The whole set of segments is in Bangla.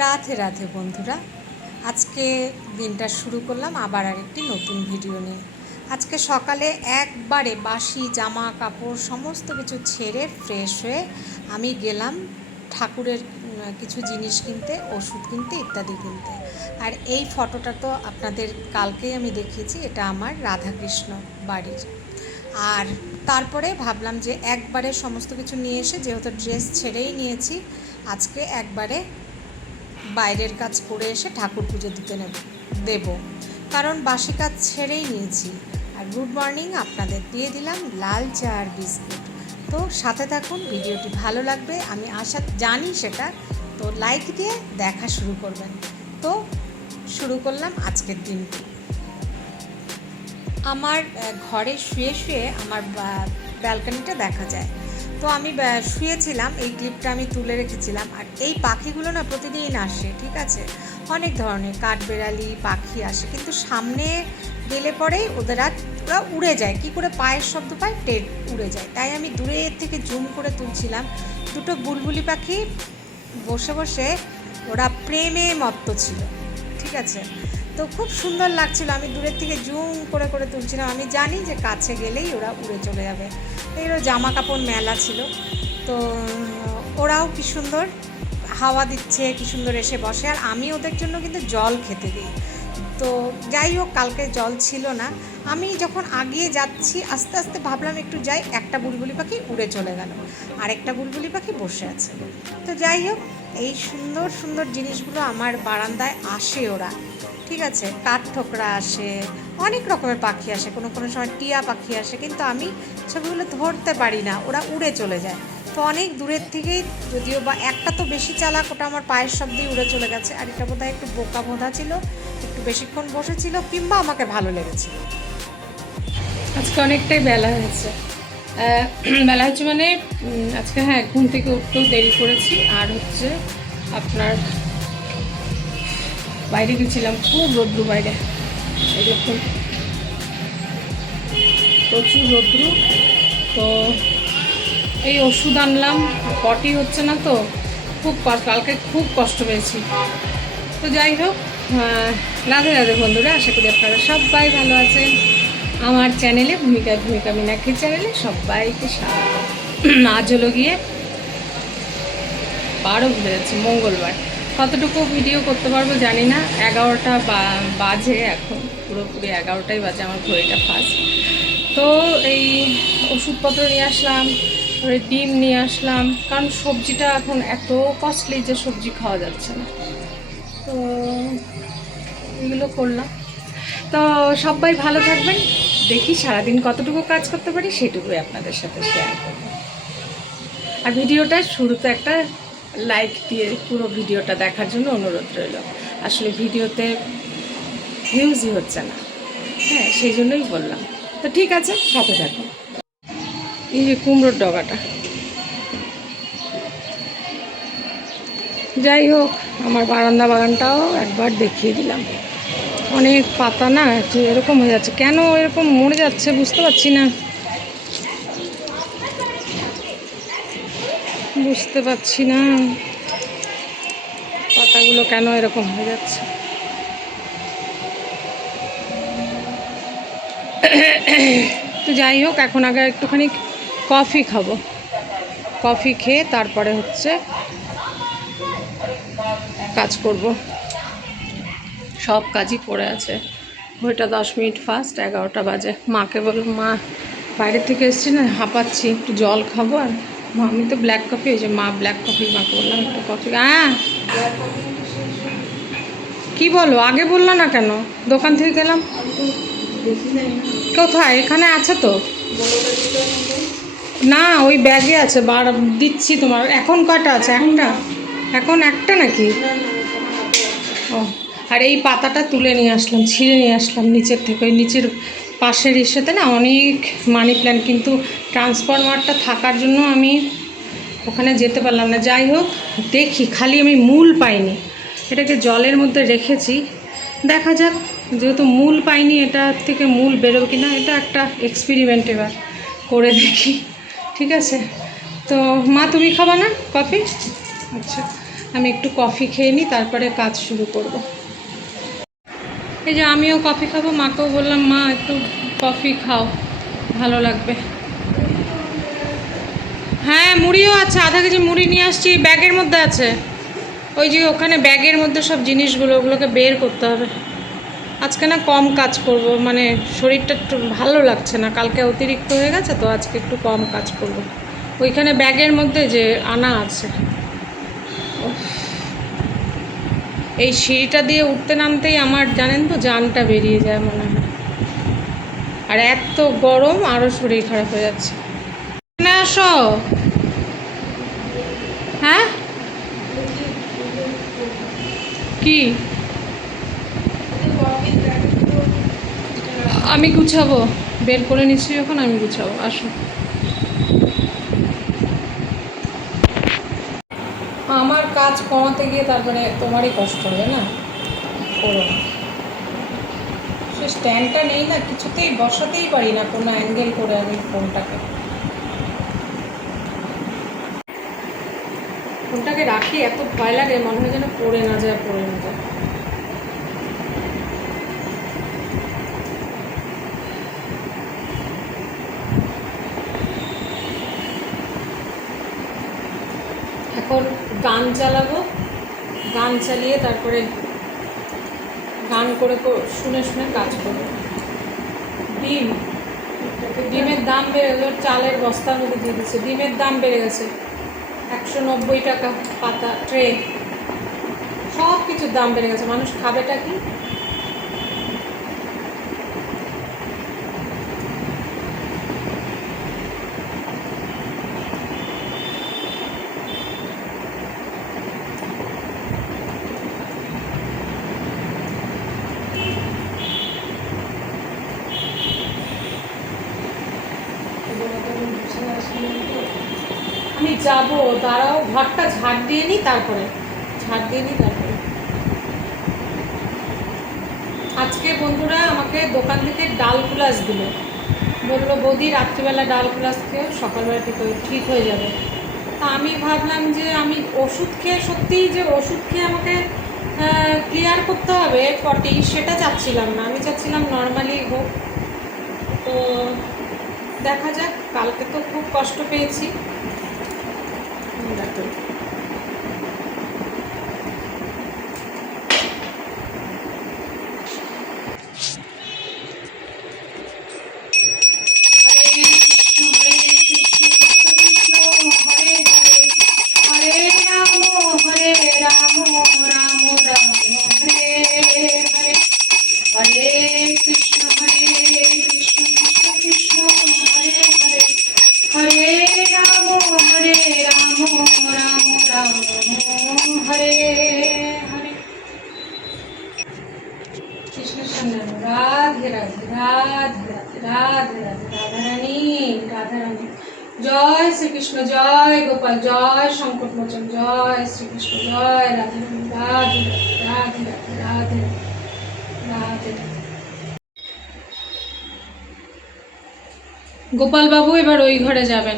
রাধে রাধে বন্ধুরা। আজকে দিনটা শুরু করলাম আবার আরেকটি নতুন ভিডিও নিয়ে। আজকে সকালে একবারে বাসি জামা কাপড় সমস্ত কিছু ছেড়ে ফ্রেশ হয়ে আমি গেলাম ঠাকুরের কিছু জিনিস কিনতে, ওষুধ কিনতে, ইত্যাদি কিনতে। আর এই ফটোটা তো আপনাদের কালকেই আমি দেখিয়েছি, এটা আমার রাধাকৃষ্ণ বাড়ির। আর তারপরে ভাবলাম যে একবারে সমস্ত কিছু নিয়ে এসে, যেহেতু ড্রেস ছেড়েই নিয়েছি, আজকে একবারে বাইরের কাজ করে এসে ঠাকুর পুজো দিতে নেব, দেব। কারণ বাসি কাজ ছেড়েই নিয়েছি। আর গুড মর্নিং আপনাদের দিয়ে দিলাম লাল চা আর বিস্কুট। তো সাথে থাকুন, ভিডিওটি ভালো লাগবে, আমি আশা জানি সেটা। তো লাইক দিয়ে দেখা শুরু করবেন। তো শুরু করলাম আজকের দিনটি। আমার ঘরে শুয়ে শুয়ে আমার ব্যালকনিটা দেখা যায়। তো আমি শুয়েছিলাম, এই ক্লিপটা আমি তুলে রেখেছিলাম। আর এই পাখিগুলো না প্রতিদিন আসে, ঠিক আছে? অনেক ধরনের, কাঠবেড়ালি, পাখি আসে, কিন্তু সামনে গেলে পরেই ওদের আর ওরা উড়ে যায়। কি করে পায়ের শব্দ পায়? টের, উড়ে যায়। তাই আমি দূরের থেকে জুম করে তুলছিলাম। দুটো বুলবুলি পাখি বসে বসে ওরা প্রেমে মত্ত ছিল, ঠিক আছে? তো খুব সুন্দর লাগছিল। আমি দূরের থেকে জুম করে করে তুলছিলাম। আমি জানি যে কাছে গেলেই ওরা উড়ে চলে যাবে। এরও জামা কাপড় মেলা ছিল। তো ওরাও কি সুন্দর হাওয়া দিচ্ছে, কি সুন্দর এসে বসে। আর আমি ওদের জন্য কিন্তু জল খেতে দিই। তো, যাই হোক, কালকে জল ছিল না। আমি যখন আগিয়ে যাচ্ছি, আস্তে আস্তে ভাবলাম একটু যাই, একটা বুলবুলি পাখি উড়ে চলে গেল। আরেকটা বুলবুলি পাখি বসে আছে। তো যাই হোক, এই সুন্দর সুন্দর জিনিসগুলো আমার বারান্দায় আসে ওরা। ঠিক আছে, কাঠ ঠোকরা আসে, অনেক রকমের পাখি আসে, কোনো কোনো সময় টিয়া পাখি আসে, কিন্তু আমি ছবিগুলো ধরতে পারি না, ওরা উড়ে চলে যায়। তো অনেক দূরের থেকেই যদিও বা একটা তো বেশি চালাক, ওটা আমার পায়ের শব্দেই উড়ে চলে গেছে, আর এটা বোধহয় একটু বোকা বোধা ছিল, একটু বেশিক্ষণ বসেছিল, কিংবা আমাকে ভালো লেগেছিল আজকে অনেকটাই বেলা হয়েছে। বেলা হয়েছে মানে আজকে হ্যাঁ ঘুম থেকে উঠতেও দেরি করেছি, আর হচ্ছে আপনার বাইরে গেছিলাম, খুব রোদ্রু বাইরে। এই দেখুন, প্রচুর রোদ্রু। তো এই ওষুধ আনলাম পটি হচ্ছে না তো, খুব কালকে খুব কষ্ট পেয়েছি। তো যাই হোক রাধে রাধে বন্ধুরা, আশা করি আপনারা সবাই ভালো আছেন। আমার চ্যানেলে ভূমিকা ভূমিকা মীনাক্ষী চ্যানেলে সবাইকে স্বাগত। আজ হলো গিয়ে বারো ঘুরে যাচ্ছে, মঙ্গলবার। কতটুকু ভিডিও করতে পারব জানি না। এগারোটা বাজে এখন। পুরোপুরি এগারোটাই বাজে আমার ঘড়িটা ফার্স্ট তো এই ওষুধপত্র নিয়ে আসলাম ডিম নিয়ে আসলাম, কারণ সবজিটা এখন এত কস্টলি যে সবজি খাওয়া যাচ্ছে না। তো এগুলো করলাম। তো সবাই ভালো থাকবেন। দেখি সারাদিন কতটুকু কাজ করতে পারি, সেটুকুই আপনাদের সাথে শেয়ার করব। আর ভিডিওটা শুরুতে একটা লাইক দিয়ে পুরো ভিডিওটা দেখার জন্য অনুরোধ রইল। আসলে ভিডিওতে ভিউজই হচ্ছে না। হ্যাঁ সেই জন্যই বললাম। তো ঠিক আছে, সাথে থাকুন এই যে কুমড়োর ডগাটা। যাই হোক, আমার বারান্দা বাগানটাও একবার দেখিয়ে দিলাম। অনেক পাতা না এরকম হয়ে যাচ্ছে। কেন এরকম মরে যাচ্ছে বুঝতে পারছি না। বুঝতে পারছি না। পাতাগুলো কেন এরকম হয়ে যাচ্ছে? তো যাই হোক, এখন আগে একটুখানি কফি খাব। কফি খেয়ে তারপরে হচ্ছে কাজ করব। সব কাজই পড়ে আছে। ওইটা দশ মিনিট ফার্স্ট এগারোটা বাজে। মাকে বললাম, মা, বাইরে থেকে এসছি না, হাঁপাচ্ছি, একটু জল খাব আর আমি তো ব্ল্যাক কফি হয়েছে, মা ব্ল্যাক কফি মাকে বললাম একটু কফি হ্যাঁ। কি বলো, আগে বলল না কেন? দোকান থেকে গেলাম। কোথায়? এখানে আছে তো। না, ওই ব্যাগে আছে, বার, দিচ্ছি তোমার। এখন কটা আছে? একটা? এখন একটা নাকি? ও, আর এই পাতাটা তুলে নিয়ে আসলাম, ছিঁড়ে নিয়ে আসলাম নিচের থেকে, ওই নিচের পাশের ইসেতে না অনেক মানি প্ল্যান্ট কিন্তু ট্রান্সফরমারটা থাকার জন্য আমি ওখানে যেতে পারলাম না। যাই হোক, দেখি, খালি আমি মূল পাইনি। এটাকে জলের মধ্যে রেখেছি। দেখা যাক, যেহেতু মূল পাইনি, এটা থেকে মূল বেরোবে কি না এটা একটা এক্সপেরিমেন্ট এবার, করে দেখি। ঠিক আছে? তো মা, তুমি খাবা না? কফি? আচ্ছা আমি একটু কফি খেয়ে নিই তারপরে কাজ শুরু করব। এই যে আমিও কফি খাব, মাকেও বললাম, মা, একটু কফি খাও, ভালো লাগবে। হ্যাঁ মুড়িও আছে, আধা কেজি মুড়ি নিয়ে আসছি, ব্যাগের মধ্যে আছে। ওই যে ওখানে ব্যাগের মধ্যে সব জিনিসগুলো, ওগুলোকে বের করতে হবে। আজকে না কম কাজ করব মানে শরীরটা একটু ভালো লাগছে না, কালকে অতিরিক্ত হয়ে গেছে তো আজকে একটু কম কাজ করব। ওইখানে ব্যাগের মধ্যে যে আনা আছে। এই সিঁড়িটা দিয়ে উঠতে নামতেই আমার, জানেন তো জানটা বেরিয়ে যায় মনে হয়। আর এত গরম আরও শরীর খারাপ হয়ে যাচ্ছে। না আসো। হ্যাঁ? কি? আমি গুছাবো। বের করে নিচ্ছি যখন, আমি গুছাবো। আসো আমার কাজ কমাতে গিয়ে তারপরে তোমারই কষ্ট হবে না? করো সে স্ট্যান্ডটা নেই না, কিছুতেই বসাতেই পারি না কোনো অ্যাঙ্গেল করে আমি ফোনটাকে ফোনটাকে রাখি, এত ভয় লাগে, মনে হয় যেন পড়ে না যায়, পড়ে না যায় এখন গান চালাবো, গান চালিয়ে তারপরে গান করে শুনে শুনে কাজ করব। ডিম, ডিমের দাম বেড়ে গেল, চালের বস্তার মধ্যে দিয়ে দিচ্ছে। ডিমের দাম বেড়ে গেছে। একশো নব্বই টাকা পাতা, ট্রে। সব কিছুর দাম বেড়ে গেছে। মানুষ খাবেটা কি আমি যাব দাঁড়াও ঘরটা ঝাড় দিয়ে নিই তারপরে। ঝাড় দিয়ে নিই তারপরে। আজকে বন্ধুরা আমাকে দোকান থেকে ডাল কুলাস দিল। বলল, বৌদি, রাত্রিবেলা ডাল কুলাস খেয়েও সকালবেলা ঠিক হয়ে ঠিক হয়ে যাবে। তা আমি ভাবলাম যে আমি ওষুধ খেয়ে সত্যিই যে ওষুধ খেয়ে আমাকে ক্লিয়ার করতে হবে পটি সেটা চাচ্ছিলাম না। আমি চাচ্ছিলাম নর্মালি হোক। তো দেখা যাক, কালকে তো খুব কষ্ট পেয়েছি। দেখো। গোপাল বাবু এবার ওই ঘরে যাবেন।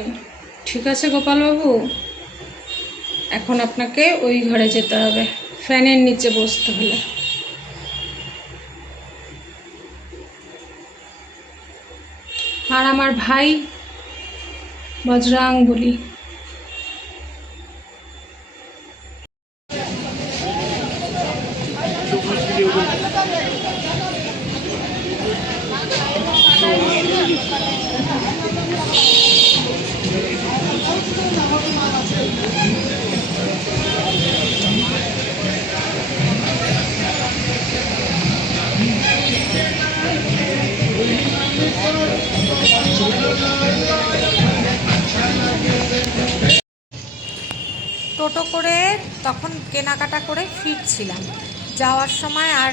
ঠিক আছে গোপালবাবু? এখন আপনাকে ওই ঘরে যেতে হবে। ফ্যানের নিচে বসতে হলে। আর আমার ভাই বজরাং বলি কেনাকাটা করে ফিরছিলাম। যাওয়ার সময় আর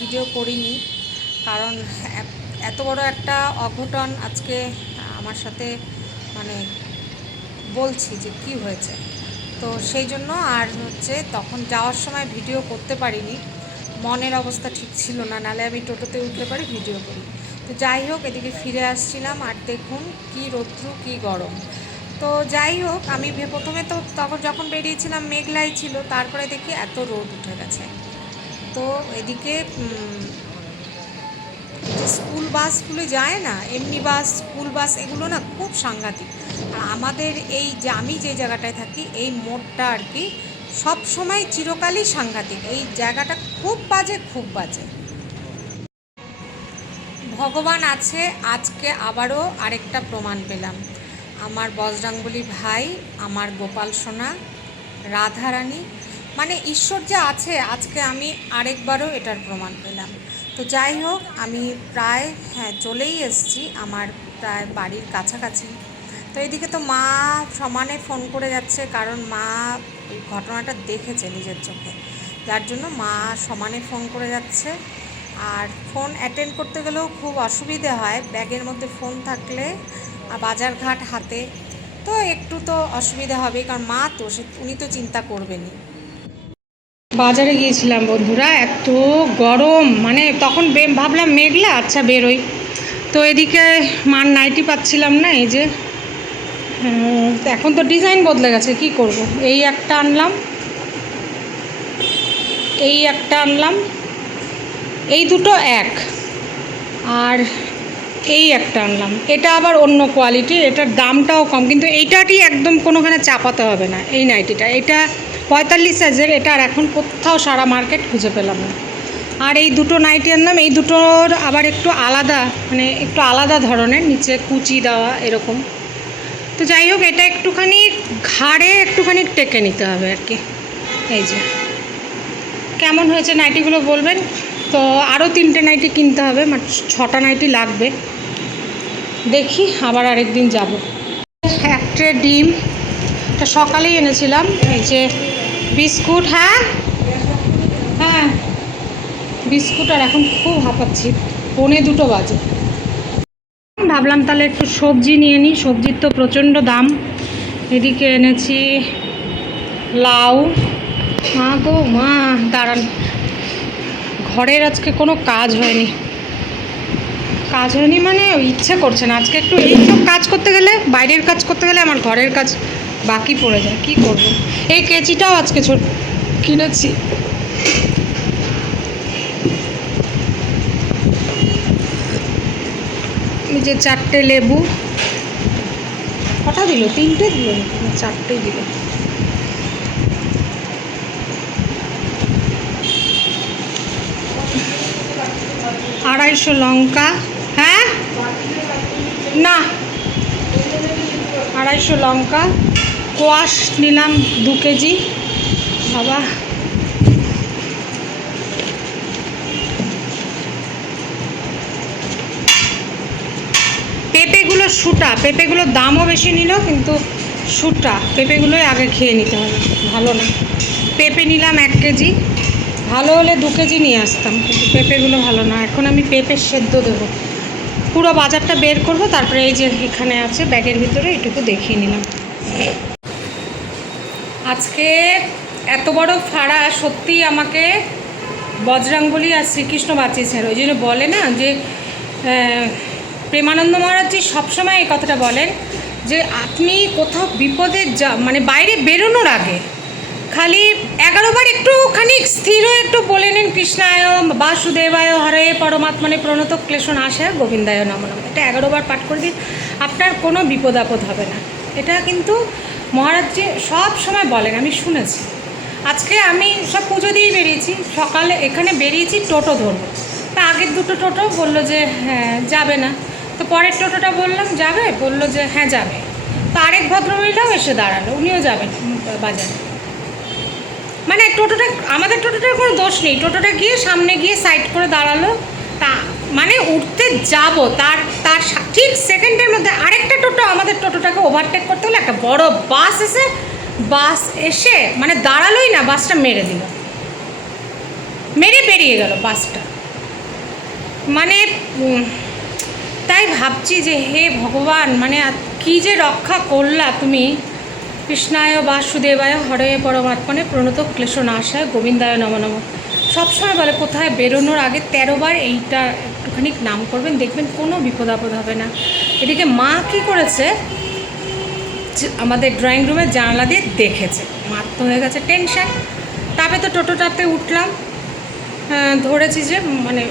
ভিডিও করিনি। কারণ এত বড় একটা অঘটন আজকে আমার সাথে মানে বলছি যে কি হয়েছে। তো সেই জন্য আর হচ্ছে তখন যাওয়ার সময় ভিডিও করতে পারিনি। মনের অবস্থা ঠিক ছিল না, নালে আমি টোটোতে উঠলে পারি ভিডিও করি। তো যাই হোক, এদিকে ফিরে আসছিলাম আর দেখুন কি রৌদ্র, কি গরম। তো যাই হোক, আমি প্রথমে তো তখন যখন বেরিয়েছিলাম, মেঘলাই ছিল, তারপরে দেখি এত রোদ উঠে গেছে। তো এদিকে স্কুল বাসগুলো যায় না, এমনি বাস, স্কুল বাস, এগুলো না খুব সাংঘাতিক। আর আমাদের এই যে, আমি যে জায়গাটায় থাকি, এই মোড়টা আর কি, সব সময় চিরকালই সাংঘাতিক। এই জায়গাটা খুব বাজে খুব বাজে। ভগবান আছে, আজকে আবারও আরেকটা প্রমাণ পেলাম। আমার বজরাঙ্গলি ভাই, আমার গোপাল সোনা, রাধারানী মানে ঈশ্বর যে আছে, আজকে আমি আরেকবারও এটার প্রমাণ পেলাম। তো যাই হোক, আমি প্রায় হ্যাঁ চলেই এসেছি আমার প্রায় বাড়ির কাছাকাছি। তো এদিকে তো মা সমানে ফোন করে যাচ্ছে, কারণ মা এই ঘটনাটা দেখেছে নিজের চোখে। যার জন্য মা সমানে ফোন করে যাচ্ছে। আর ফোন অ্যাটেন্ড করতে গেলেও খুব অসুবিধে হয়। ব্যাগের মধ্যে ফোন থাকলে আর বাজারঘাট হাতে, তো একটু তো অসুবিধা হবেই, কারণ মা তো, সে, উনি তো চিন্তা করবেনই। বাজারে গিয়েছিলাম বন্ধুরা, এত গরম মানে তখন ভাবলাম মেঘলা আচ্ছা বেরোই। তো এদিকে মার নাইটি পাচ্ছিলাম না, এই যে এখন তো ডিজাইন বদলে গেছে, কি করব? এই একটা আনলাম, এই একটা আনলাম, এই দুটো এক। আর এই একটা আনলাম। এটা আবার অন্য কোয়ালিটি এটার দামটাও কম, কিন্তু এইটাটি একদম কোনোখানে চাপাতে হবে না, এই নাইটিটা। এটা পঁয়তাল্লিশ সাইজের এটা আর এখন কোথাও সারা মার্কেট খুঁজে পেলাম না। আর এই দুটো নাইটি আনলাম, এই দুটোর আবার একটু আলাদা মানে একটু আলাদা ধরনের, নিচে কুচি দেওয়া এরকম। তো যাই হোক, এটা একটুখানি ঘাড়ে একটুখানি টেকে নিতে হবে আর কি। এই যে। কেমন হয়েছে নাইটিগুলো বলবেন? তো আরও তিনটে নাইটি কিনতে হবে মানে ছটা নাইটি লাগবে। দেখি আবার আরেকদিন যাব। এক ট্রে ডিম এটা সকালেই এনেছিলাম, এই যে বিস্কুট হ্যাঁ? হ্যাঁ বিস্কুট আর এখন খুব হাঁপাচ্ছি, পনে দুটো বাজে। ভাবলাম তাহলে একটু সবজি নিয়ে নিই, সবজির তো প্রচণ্ড দাম। এদিকে এনেছি লাউ। মা গো, মা, দাঁড়ান। ঘরের আজকে কোনো কাজ হয়নি। কাজ হয়নি মানে ইচ্ছে করছে না। আজকে একটু এই এইসব কাজ করতে গেলে, বাইরের কাজ করতে গেলে আমার ঘরের কাজ বাকি পড়ে যায়। কি করব? এই কেচিটাও আজকে ছোট কিনেছি। যে চারটে লেবু। কটা দিল? তিনটে দিল চারটেই দিল। আড়াইশো লঙ্কা হ্যাঁ? না, আড়াইশো লঙ্কা। কোয়াশ নিলাম দু কেজি। বাবা। পেঁপেগুলো শুটা পেঁপেগুলোর দামও বেশি নিল, কিন্তু শুটা পেঁপেগুলোই আগে খেয়ে নিতে হবে, ভালো না। পেঁপে নিলাম এক কেজি। ভালো হলে দু কেজি নিয়ে আসতাম, কিন্তু পেঁপেগুলো ভালো না। এখন আমি পেঁপে সেদ্ধ দেবো। পুরো বাজারটা বের করব, তারপরে এই যে এখানে আছে ব্যাগের ভিতরে, এটুকু দেখিয়ে নিলাম। আজকে এত বড় ফাড়া সত্যি আমাকে বজরাঙ্গলি আর শ্রীকৃষ্ণ বাঁচিয়েছেন। ওই জন্য বলে না যে প্রেমানন্দ মহারাজজি সবসময় এই কথাটা বলেন যে, আপনি কোথাও বিপদে যা মানে বাইরে বেরোনোর আগে খালি এগারোবার একটুখানি স্থির একটু বলে নিন কৃষ্ণায় বাসুদেবায়, হরে পরমাত্মানে প্রণত ক্লেশন আসে, গোবিন্দায় নম নম। এটা এগারোবার পাঠ করে দিন, আপনার কোনো বিপদ আপদ হবে না। এটা কিন্তু মহারাজজি সব সময় বলেন, আমি শুনেছি। আজকে আমি সব পুজো দিয়েই বেরিয়েছি, সকালে এখানে বেরিয়েছি টোটো ধরবো। তা আগের দুটো টোটো বলল যে হ্যাঁ যাবে না। তো পরের টোটোটা বললাম, যাবে? বলল যে হ্যাঁ যাবে। তো আরেক ভদ্রমহিলাও এসে দাঁড়াল, উনিও যাবেন বাজারে। মানে টোটোটা, আমাদের টোটোটার কোনো দোষ নেই। টোটোটা গিয়ে সামনে গিয়ে সাইড করে দাঁড়াল, তা মানে উঠতে যাব, তার তার ঠিক সেকেন্ডের মধ্যে আরেকটা টোটো আমাদের টোটোটাকে ওভারটেক করতে হলে। একটা বড় বাস এসে বাস এসে মানে দাঁড়ালোই না বাসটা মেরে দিল। মেরে বেরিয়ে গেল বাসটা মানে তাই ভাবছি যে হে ভগবান মানে কি যে রক্ষা করলা তুমি। কৃষ্ণায় বাসুদেবায় হরে পরমাত্মনে প্রণত ক্লেশ নাশায় গোবিন্দায় নম নম। সবসময় বলে কোথায় বেরোনোর আগে তেরোবার এইটা একটুখানি নাম করবেন দেখবেন কোনো বিপদ আপদ হবে না। এদিকে মা কি করেছে? আমাদের ড্রয়িং রুমের জানালা দিয়ে দেখেছে। মার তো হয়ে গেছে টেনশন তবে তো টোটোটাতে উঠলাম। হ্যাঁ, ধরেছি যে মানে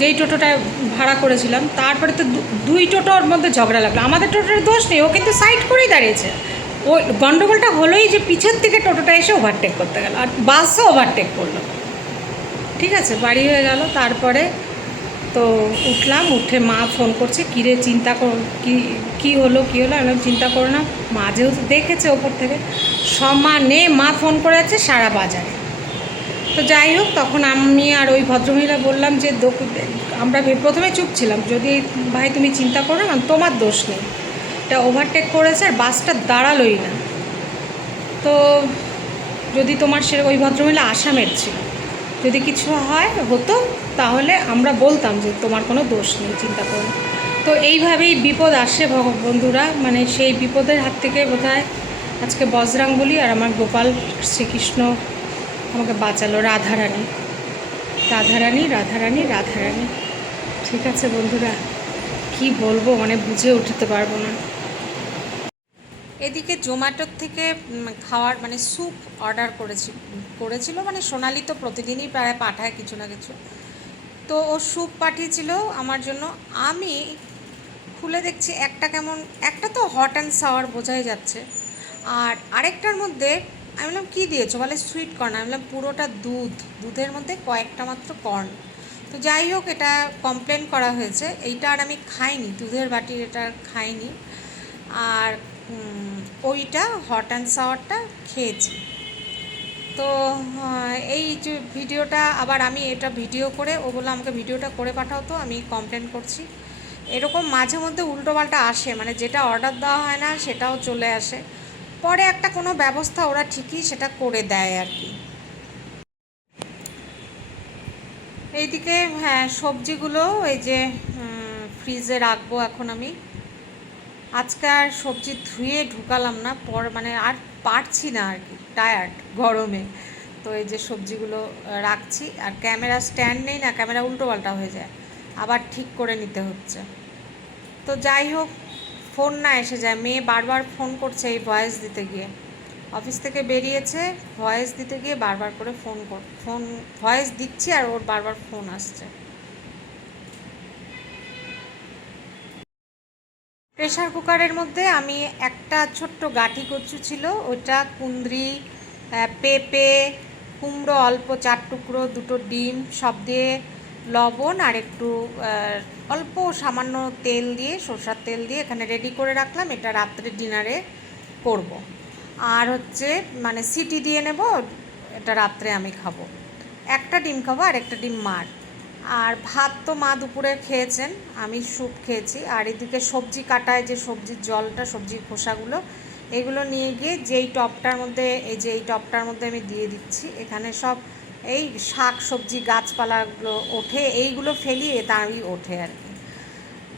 যেই টোটোটা ভাড়া করেছিলাম তারপরে তো দুই টোটোর মধ্যে ঝগড়া লাগল। আমাদের টোটোর দোষ নেই ও কিন্তু সাইড করেই দাঁড়িয়েছে। ওই গণ্ডগোলটা হলোই যে পিছের থেকে টোটোটা এসে ওভারটেক করতে গেল, আর বাসও ওভারটেক করল। ঠিক আছে, বাড়ি হয়ে গেল, তারপরে তো উঠলাম, উঠে মা ফোন করছে, কিরে, চিন্তা কর, কী কী হলো কী হলো? আমি চিন্তা করো না, মা যেহেতু দেখেছে ওপর থেকে, সমানে মা ফোন করে আছে সারা বাজারে। তো যাই হোক, তখন আমি আর ওই ভদ্রমহিলা বললাম যে আমরা প্রথমে চুপ ছিলাম, যদি ভাই তুমি চিন্তা করো না, তোমার দোষ নেই। এটা ওভারটেক করেছে আর বাসটা দাঁড়ালোই না। তো যদি তোমার সে ওই ভদ্রমহিলা আসামের ছিল, যদি কিছু হয়, হতো, তাহলে আমরা বলতাম যে তোমার কোনো দোষ নেই, চিন্তা করো তো এইভাবেই বিপদ আসে বন্ধুরা মানে সেই বিপদের হাত থেকে বোধহয় আজকে বজরাং বলি আর আমার গোপাল শ্রীকৃষ্ণ আমাকে বাঁচালো, রাধারানী। রাধারানী রাধারানী রাধারানী। ঠিক আছে বন্ধুরা, কি বলব মানে বুঝে উঠতে পারব না। এদিকে জোম্যাটোর থেকে খাওয়ার মানে স্যুপ অর্ডার করেছি, করেছিল মানে সোনালি তো প্রতিদিনই প্রায় পাঠায় কিছু না কিছু। তো ও স্যুপ পাঠিয়েছিল আমার জন্য। আমি খুলে দেখছি একটা কেমন, একটা তো হট অ্যান্ড সাওয়ার বোঝাই যাচ্ছে। আর আরেকটার মধ্যে আমি বললাম, কী দিয়েছ? বলে সুইট কর্ন আমি বললাম, পুরোটা দুধ। দুধের মধ্যে কয়েকটা মাত্র কর্ন তো যাই হোক, এটা কমপ্লেন করা হয়েছে। এইটা আর আমি খাইনি, দুধের বাটির এটা খাইনি। আর ওইটা হট অ্যান্ড সাওয়ারটা খেয়েছি। তো এই যে ভিডিওটা আবার আমি এটা ভিডিও করে, ও বলল আমাকে ভিডিওটা করে পাঠাও তো, আমি কমপ্লেন করছি। এরকম মাঝে মধ্যে উল্টোপাল্টা আসে মানে যেটা অর্ডার দেওয়া হয় না, সেটাও চলে আসে। পরে একটা কোনো ব্যবস্থা ওরা ঠিকই সেটা করে দেয় আর কি। এইদিকে হ্যাঁ সবজিগুলো এই যে ফ্রিজে রাখব এখন আমি। আজকে আর সবজি ধুয়ে ঢুকালাম না, পর মানে আর পারছি না আর কি টায়ার্ড গরমে। তো এই যে সবজিগুলো রাখছি, আর ক্যামেরা স্ট্যান্ড নেই না, ক্যামেরা উল্টোপাল্টা হয়ে যায়। আবার ঠিক করে নিতে হচ্ছে। তো যাই হোক, ফোন না এসে যায়। মেয়ে বারবার ফোন করছে এই ভয়েস দিতে গিয়ে। অফিস থেকে বেরিয়েছে ভয়েস দিতে গিয়ে বারবার করে ফোন কর, ফোন ভয়েস দিচ্ছি আর ওর বারবার ফোন আসছে। প্রেশার কুকারের মধ্যে আমি একটা ছোট্ট গাঠি কচু ছিল ওটা কুন্দ্রি পেঁপে, কুমড়ো অল্প চার টুকরো, দুটো ডিম, সব দিয়ে লবণ আর একটু অল্প সামান্য তেল দিয়ে, সর্ষার তেল দিয়ে এখানে রেডি করে রাখলাম। এটা রাত্রে ডিনারে করব। আর হচ্ছে মানে সিটি দিয়ে নেব, এটা রাত্রে আমি খাব। একটা ডিম খাব আর একটা ডিম মার। আর ভাত তো মা দুপুরে খেয়েছেন, আমি স্যুপ খেয়েছি। আর এদিকে সবজি কাটায় যে সবজির জলটা, সবজির খোসাগুলো, এগুলো নিয়ে গিয়ে যেই টপটার মধ্যে, এই যে এই টপটার মধ্যে আমি দিয়ে দিচ্ছি, এখানে সব এই শাক, সবজি, গাছপালাগুলো ওঠে, এইগুলো ফেলিয়ে তারই ওঠে আর কি।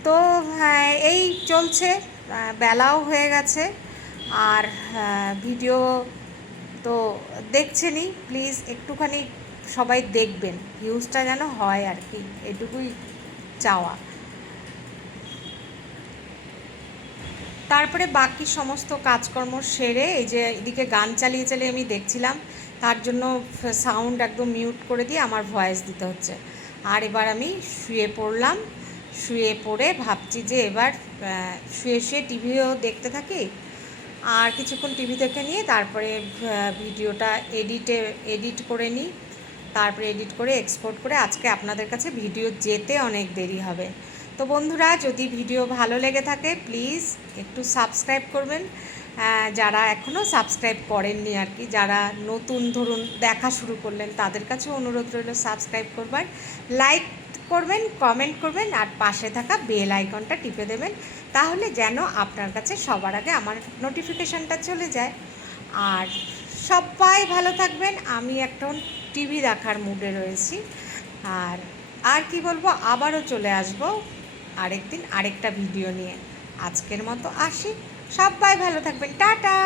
তো হ্যাঁ এই চলছে বেলাও হয়ে গেছে, আর ভিডিও তো দেখছেনই, প্লিজ একটুখানি সবাই দেখবেন ভিউজটা যেন হয় আর কি, এটুকুই চাওয়া। তারপরে বাকি সমস্ত কাজকর্ম সেরে এই যে এদিকে গান চালিয়ে চালিয়ে আমি দেখছিলাম, তার জন্য সাউন্ড একদম মিউট করে দিয়ে আমার ভয়েস দিতে হচ্ছে। আর এবার আমি শুয়ে পড়লাম, শুয়ে পড়ে ভাবছি যে এবার শুয়ে শুয়ে টিভিও দেখতে থাকি, আর কিছুক্ষণ টিভি দেখে নিয়ে তারপরে ভিডিওটা এডিটে এডিট করে নিই। তারপরে এডিট করে এক্সপোর্ট করে আজকে আপনাদের কাছে ভিডিও যেতে অনেক দেরি হবে। তো বন্ধুরা, যদি ভিডিও ভালো লেগে থাকে প্লিজ একটু সাবস্ক্রাইব করবেন। যারা এখনও সাবস্ক্রাইব করেননি আর কি, যারা নতুন ধরুন দেখা শুরু করলেন, তাদের কাছে অনুরোধ রইল সাবস্ক্রাইব করবার। লাইক করবেন কমেন্ট করবেন, আর পাশে থাকা বেল আইকনটা টিপে দেবেন, তাহলে যেন আপনার কাছে সবার আগে আমার নোটিফিকেশানটা চলে যায়। আর সবাই ভালো থাকবেন। আমি এখন টিভি দেখার মুডে রয়েছি। আর আর কি বলব, আবারও চলে আসব আরেকদিন আরেকটা ভিডিও নিয়ে। আজকের মতো আসি। সবাই ভালো থাকবেন। টাটা!